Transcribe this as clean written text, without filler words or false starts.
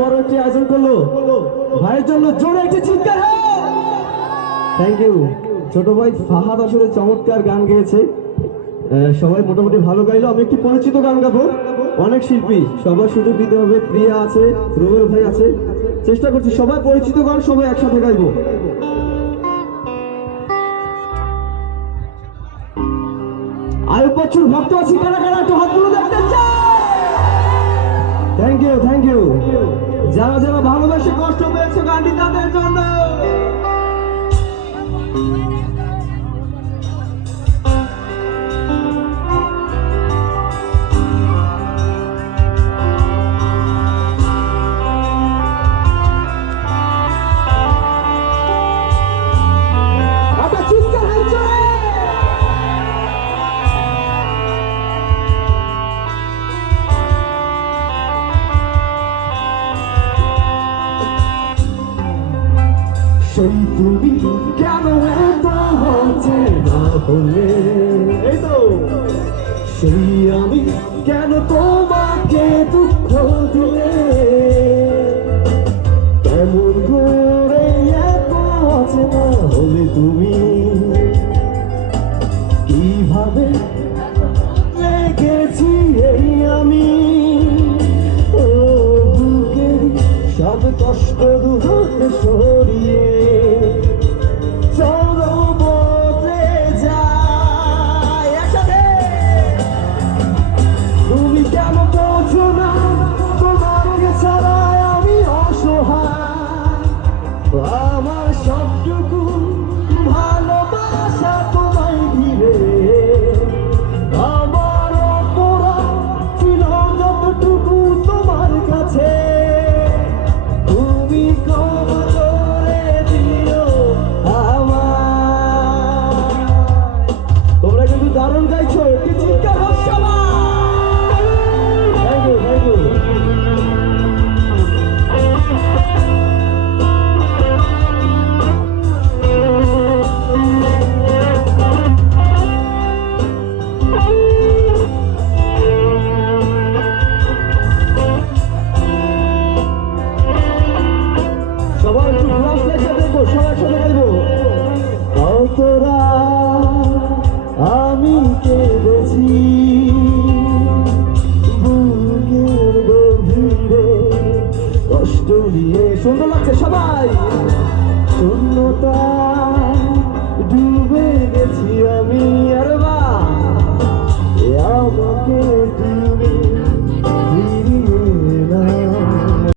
বড় একটি আয়োজন করলো, ভাইয়ের জন্য জোরে একটি চিৎকার। Thank you. ছোট ভাই ফাহাদ আসলে চমৎকার গান গেয়েছে, সবাই মোটামুটি ভালো গাইলো। আমি একটি পরিচিত গান গাবো, অনেক শিল্পী, সবার সুযোগ দিতে হবে। প্রিয়া আছে, রুবেল ভাই আছে, চেষ্টা করছি সবাই পরিচিত গান সবাই একসাথে গাইবো। আয়ুব বচ্চন ভক্ত আছি, কারা কারা একটু হাতগুলো দেখতে চাই। Thank you, thank you. যারা যারা ভালোবাসে কষ্ট পেয়েছে গানটি তাদের জন্য। সেই তুমি কেন এত হচ্ছে না বলে, এই তো সেই আমি কেন তোমাকে দুঃখ দিলে, কেমন করে এত হচ্ছে না হলে তুমি, কিভাবে লেগেছি এই আমি, ও বুকের সব কষ্ট দুহাতে সরিয়ে চলো বদলে যায় একসাথে। তুমি কেন বোঝো না তোমাকে ছাড়া আমি অসহায়, আমার সবটুকু ভালোবাসা তোমায় ঘিরে, আমার অপরাধ ছিল যতটুকু তোমার কাছে, তুমি ক্ষমা করে দিও আমায়। তোমরা কিন্তু দারুণ গাইছো, একটি চিৎকার হোক সবার। Thank you, thank you. সবাই একটু ক্লাস লেখা দেখবো, সবাই একসাথে গাইবো। কতরা আমি কেঁদেছি বুকের গভীরে কষ্ট নিয়ে, সুন্দর লাগছে সবাই। শূন্যতা